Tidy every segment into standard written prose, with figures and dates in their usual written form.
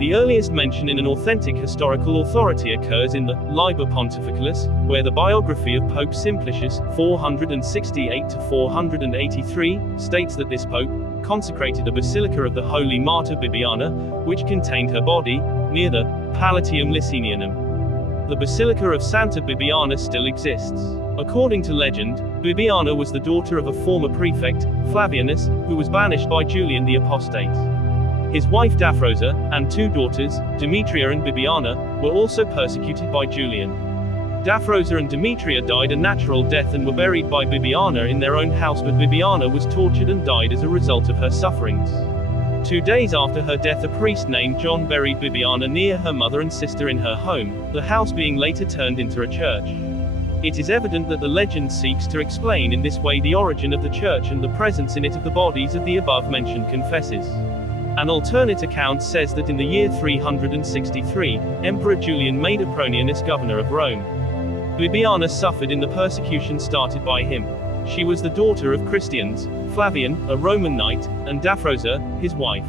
The earliest mention in an authentic historical authority occurs in the Liber Pontificalis, where the biography of Pope Simplicius, 468–483, states that this pope consecrated a basilica of the holy martyr Bibiana, which contained her body, near the Palatium Licinianum. The Basilica of Santa Bibiana still exists. According to legend, Bibiana was the daughter of a former prefect, Flavianus, who was banished by Julian the Apostate. His wife Daphrosa, and two daughters, Demetria and Bibiana, were also persecuted by Julian. Daphrosa and Demetria died a natural death and were buried by Bibiana in their own house, but Bibiana was tortured and died as a result of her sufferings. 2 days after her death, a priest named John buried Bibiana near her mother and sister in her home, the house being later turned into a church. It is evident that the legend seeks to explain in this way the origin of the church and the presence in it of the bodies of the above-mentioned confessors. An alternate account says that in the year 363, Emperor Julian made Apronianus governor of Rome. Bibiana suffered in the persecution started by him. She was the daughter of Christians, Flavian, a Roman knight, and Daphrosa, his wife.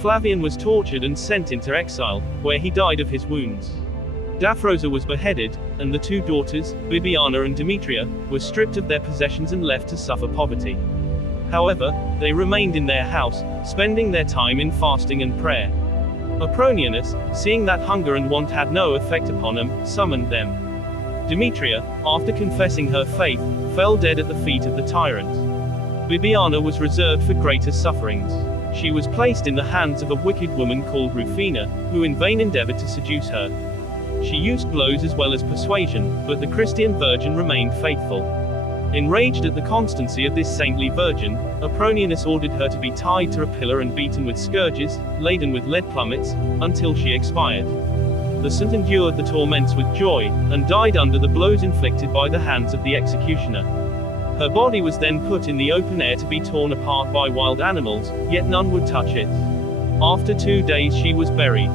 Flavian was tortured and sent into exile, where he died of his wounds. Daphrosa was beheaded, and the two daughters, Bibiana and Demetria, were stripped of their possessions and left to suffer poverty. However, they remained in their house, spending their time in fasting and prayer. Apronianus, seeing that hunger and want had no effect upon them, summoned them. Demetria, after confessing her faith, fell dead at the feet of the tyrant. Bibiana was reserved for greater sufferings. She was placed in the hands of a wicked woman called Rufina, who in vain endeavored to seduce her. She used blows as well as persuasion, but the Christian virgin remained faithful. Enraged at the constancy of this saintly virgin, Apronianus ordered her to be tied to a pillar and beaten with scourges, laden with lead plummets, until she expired. The saint endured the torments with joy, and died under the blows inflicted by the hands of the executioner. Her body was then put in the open air to be torn apart by wild animals, yet none would touch it. After 2 days she was buried.